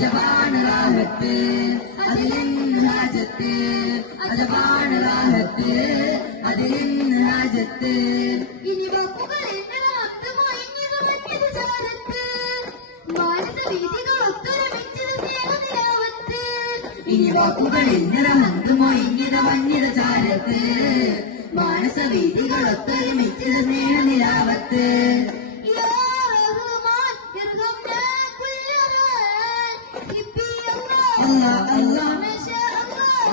അജബാണ് റാഹത്ത് അതിലിന്ന് ഹാജത്ത് അജബാണ് റാഹത്ത് അതിലിന്ന് ഹാജത്ത് ഇനി വാക്കുകൾ മഞ്ഞത് മാനസ ഇനി വാക്കുകൾ ഇന്നര മന്തുമോ ഇങ്ങിത വന്യത ചാരത്ത്. മാനസവീതികൾ ഒത്തൊരുമിച്ചത് സ്നേഹനിലാവത്ത്. അല്ലാ الله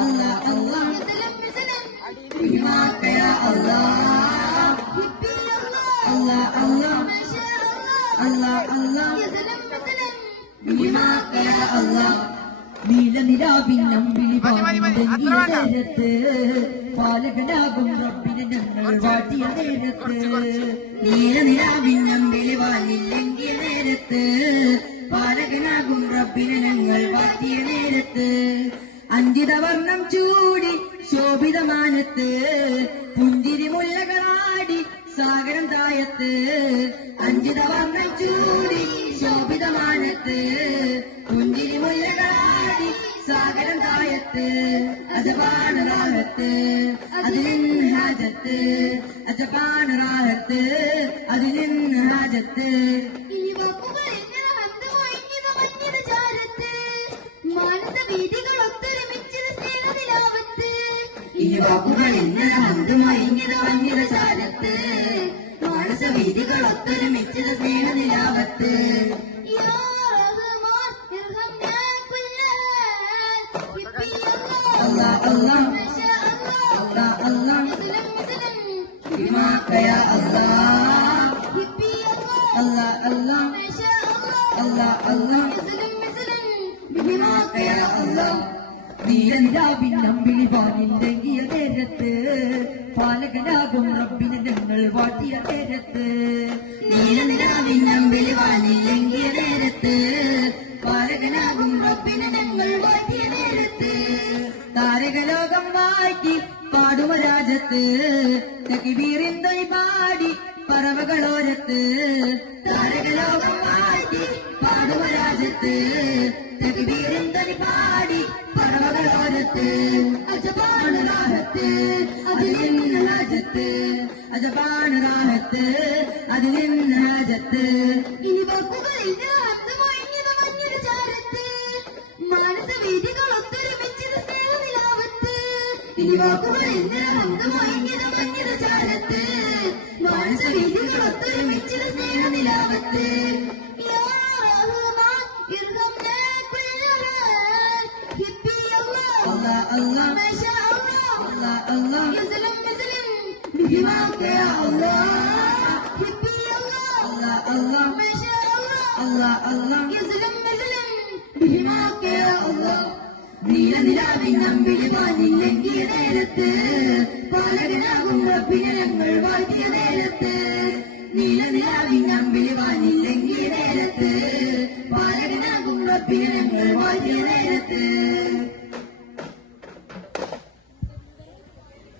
الله الله അല്ലാ യസലം الله الله الله അല്ലാ ഹിബ്ബി അല്ലാ അല്ലാ മാഷാ അല്ലാ അല്ലാ യസലം യസലം ബിഹിമാക്ക യാ അല്ലാ നീലനിലാവിന്നമ്പിളി നേരത്ത് പാലകനാകും റബ്ബിനെ ഞങ്ങൾ വാട്ടിയ നേരത്ത് നീലനിലാവിന്നമ്പിളി വാനില്ലെങ്കിൽ നേരത്ത് പാലകനാകും റബ്ബിനെ ഞങ്ങൾ വാത്തിയ നേരത്ത്. അഞ്ചിത വർണം ചൂടി ശോഭിതമാനത്ത്. പുഞ്ചിരി മുല്ലകളാടി സാഗരം തായത്ത് അഞ്ചിത വർണം ചൂടി ശോഭിതമാനത്ത്. പുഞ്ചിരി മുല്ലകളാടി സാഗരം തായത്ത് അജപാണ് റാഹത്ത് അതിലിന്ന് ഹാജത്ത് അജപാണ് റാഹത്ത് അതിലിന്ന് ഹാജത്ത് ഇനി ഇനി വാക്കുകൾ ഇന്നലെ മന്ദുമായി ഇങ്ങനെ വന്യത ചാരത്ത് മാനസവീതികൾ ഒത്തൊരുമിച്ചത് സ്നേഹനിലാവത്ത് അല്ലാ അല്ലാ നീലനിലാവിന്നമ്പിളി വാനില്ലെങ്കിയ നേരത്ത് പാലകനാകും റബ്ബിനെ ഞങ്ങൾ വാട്ടിയ നേരത്ത്. നീലനിലാവിന്നമ്പിളി വാനില്ലെങ്കിയ നേരത്ത് പാലകനാകും റബ്ബിനെ ഞങ്ങൾ വാട്ടിയ നേരത്ത്. താരകലോകം വാറ്റി പാടുമ രാജത്ത് തകിബീറിന്തൊയ് പാടി പറവകളോരത്ത്. താരകലോകം വാറ്റി പാടുമ രാജത്ത് തകിബീറിന്തൊയ് പാടി പറവകളോരത്ത് അജപാണ് റാഹത്ത് അതിൽ നിന്ന് ഹാജത്ത് അജപാണ് റാഹത്ത് അതിൽ നിന്ന് ഹാജത്ത് ഇനി വാക്കുകൾ എങ്ങനെ അർത്ഥമായിഞ്ഞത് മഞ്ഞത് ചാരത്ത് മാനസ വീതികൾ ഒത്തൊരുമിച്ചത് സ്നേഹനിലാവത്ത് അല്ലാ അല്ലാ മാഷാ അല്ലാ അല്ലാ യസലം യസലം ബിഹിമാക്ക യാ അല്ലാ ഹിബ്ബി അല്ലാ അല്ലാ മാഷാ അല്ലാ അല്ലാ യസലം യസലം ബിഹിമാക്ക യാ അല്ലാ നീലനിലാവിനമ്പിളി വാനില്ലെങ്കിയ നേരത്ത് പാലകനാകും റബ്ബിനെ ഞങ്ങൾ വാഴ്ത്തിയ നേരത്ത് നീലനിലാവിനമ്പിളി വാനില്ലെങ്കിയ നേരത്ത് പാലകനാകും റബ്ബിനെ ഞങ്ങൾ